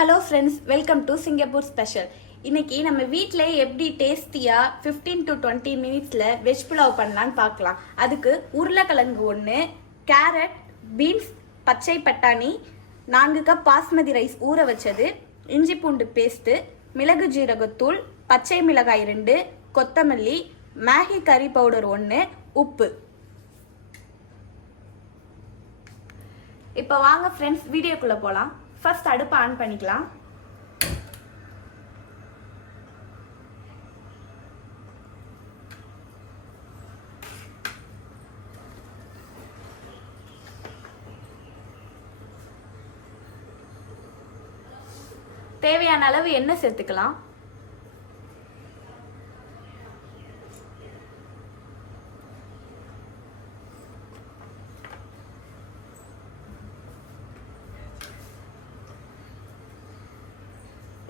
Hello friends, welcome to Singapore special. இன்னைக்கு நம்ம வீட்டில் எப்படி டேஸ்டியாக 15 to 20 மினிட்ஸில் வெஜ் புலாவ் பண்ணலான்னு பார்க்கலாம். அதுக்கு உருளைக்கிழங்கு 1, கேரட், பீன்ஸ், பச்சை பட்டாணி, 4 கப் பாஸ்மதி ரைஸ் ஊற வச்சது, இஞ்சி பூண்டு பேஸ்ட்டு, மிளகு ஜீரகத்தூள், பச்சை மிளகாய் 2, கொத்தமல்லி, மேகி கறி பவுடர் 1, உப்பு. இப்போ வாங்க ஃப்ரெண்ட்ஸ், வீடியோக்குள்ளே போகலாம். ஃபர்ஸ்ட் அடுப்பை ஆன் பண்ணிக்கலாம். தேவையான அளவு எண்ணெய் சேர்த்துக்கலாம்.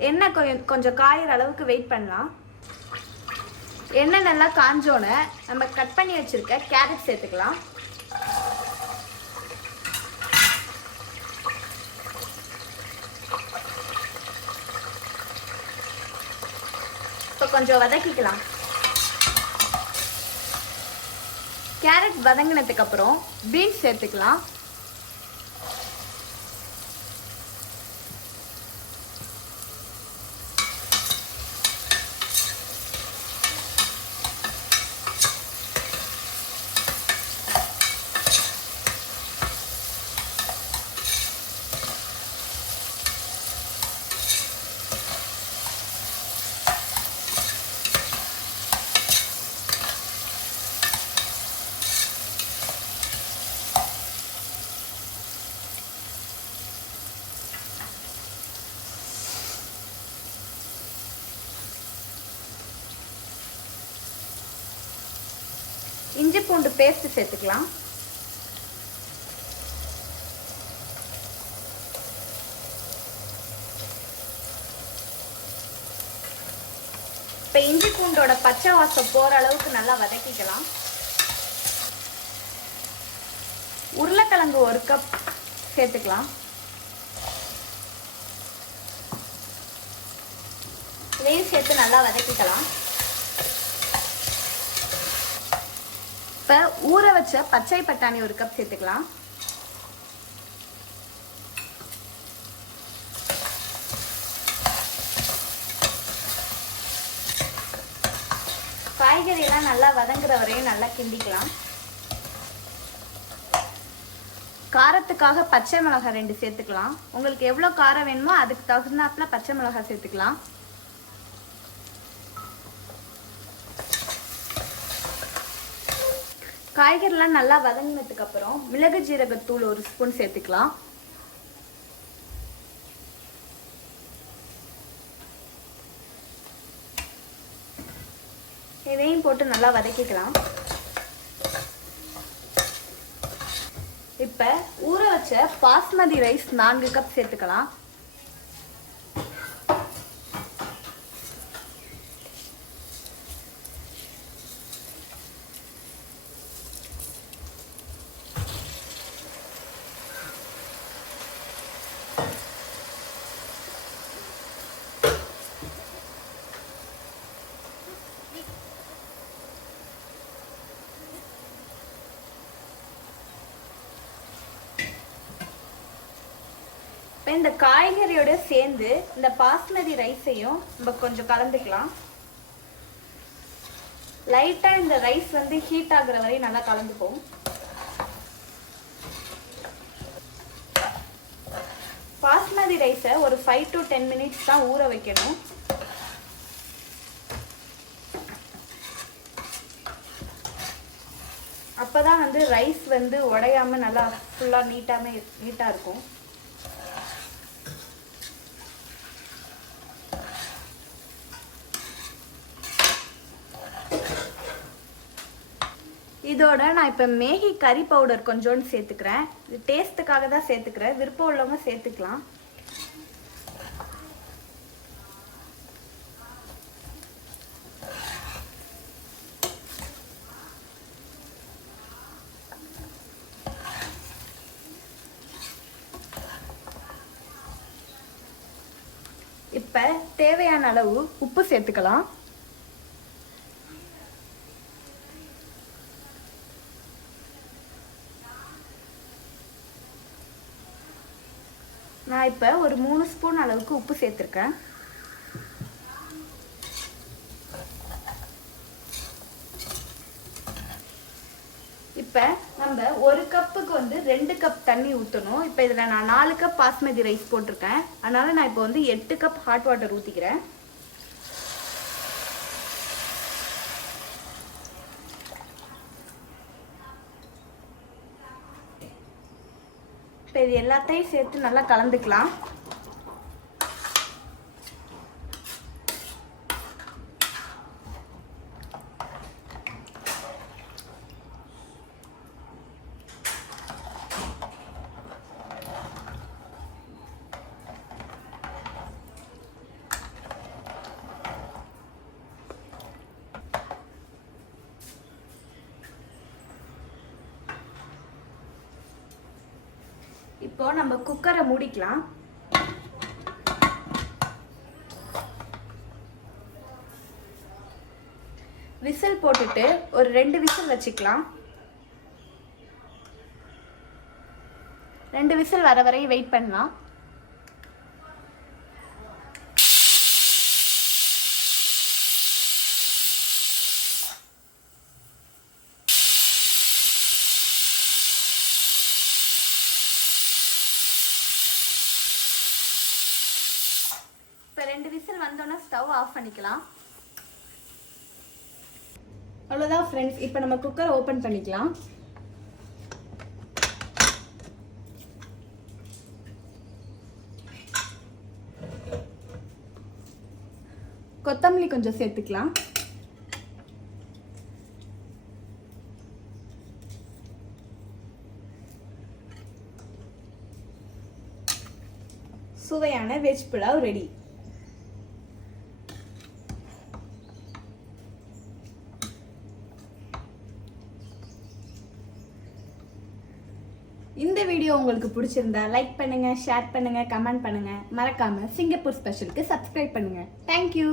எண்ணெய் கொஞ்சம் காயிற அளவுக்கு வெயிட் பண்ணலாம். எண்ணெய் நல்லா காஞ்சோன்னு நம்ம கட் பண்ணி வச்சிருக்க கேரட் சேர்த்துக்கலாம். இப்போ கொஞ்சம் வதக்கிக்கலாம். கேரட் வதங்கினதுக்கு அப்புறம் பீன்ஸ் சேர்த்துக்கலாம். இஞ்சி பூண்டு பேஸ்ட் சேர்த்துக்கலாம். இப்போ இஞ்சி பூண்டோட பச்சை வாசம் போற அளவுக்கு நல்லா வதக்கிக்கலாம். உருளைக்கிழங்கு 1 கப் சேர்த்துக்கலாம். இதையும் சேர்த்து நல்லா வதக்கிக்கலாம். இப்போ ஊற வச்ச பச்சை பட்டாணி 1 கப் சேர்த்துக்கலாம். காய்கறியெல்லாம் நல்லா வதங்குற வரையும் நல்லா கிண்டிக்கலாம். காரத்துக்காக பச்சை மிளகாய் 2 சேர்த்துக்கலாம். உங்களுக்கு எவ்வளோ காரம் வேணுமோ அதுக்கு தகுந்தாப்புல பச்சை மிளகாய் சேர்த்துக்கலாம். காய்கறிலாம் நல்லா வதங்கினதுக்கு அப்புறம் மிளகு ஜீரகத்தூள் 1 ஸ்பூன் சேர்த்துக்கலாம். இதையும் போட்டு நல்லா வதக்கிக்கலாம். இப்ப ஊற வச்ச பாஸ்மதி ரைஸ் 4 கப் சேர்த்துக்கலாம். இந்த காய்கறியோட சேர்ந்து இந்த பாஸ்மதி ரைஸையும் நம்ம கொஞ்சம் கலந்துக்கலாம். லைட்டா இந்த ரைஸ் ஹீட் ஆகுற வரை நல்லா கலந்துப்போம். பாஸ்மதி ரைஸை ஒரு 5 to 10 மினிட்ஸ் தான் ஊற வைக்கணும். அப்பதான் ரைஸ் உடையாம நல்லா ஃபுல்லா நீட்டா இருக்கும். இதோட நான் இப்போ மேகி கறி பவுடர் கொஞ்சோண்டு சேர்த்துக்கிறேன். இது டேஸ்ட்டுக்காக தான் சேர்த்துக்கிறேன். விருப்பம் உள்ளவங்க சேர்த்துக்கலாம். இப்போ தேவையான அளவு உப்பு சேர்த்துக்கலாம். நான் இப்போ ஒரு 3 ஸ்பூன் அளவுக்கு உப்பு சேர்த்துருக்கேன். இப்போ நம்ம 1 கப்புக்கு 2 கப் தண்ணி ஊற்றணும். இப்போ இதில் நான் 4 கப் பாஸ்மதி ரைஸ் போட்டிருக்கேன். அதனால் நான் இப்போ 8 கப் ஹாட் வாட்டர் ஊற்றிக்கிறேன். இப்போ இது எல்லாத்தையும் சேர்த்து நல்லா கலந்துக்கலாம். இப்போ நம்ம குக்கரை மூடிக்கலாம். விசில் போட்டுட்டு ஒரு 2 விசில் வச்சுக்கலாம். 2 விசில் வர வரை வெயிட் பண்ணலாம். இப்போ 2 விசில் வந்தோன்னா ஸ்டவ் ஆஃப் பண்ணிக்கலாம். அவ்வளோதான் ஃப்ரெண்ட்ஸ். இப்போ நம்ம குக்கரை ஓப்பன் பண்ணிக்கலாம். கொத்தமல்லி கொஞ்சம் சேர்த்துக்கலாம். சுவையான வெஜ் புலாவ் ரெடி. இந்த வீடியோ உங்களுக்கு பிடிச்சிருந்தா லைக் பண்ணுங்க, ஷேர் பண்ணுங்க, கமெண்ட் பண்ணுங்க. மறக்காம சிங்கப்பூர் ஸ்பெஷலுக்கு சப்ஸ்கிரைப் பண்ணுங்க. தேங்க்யூ.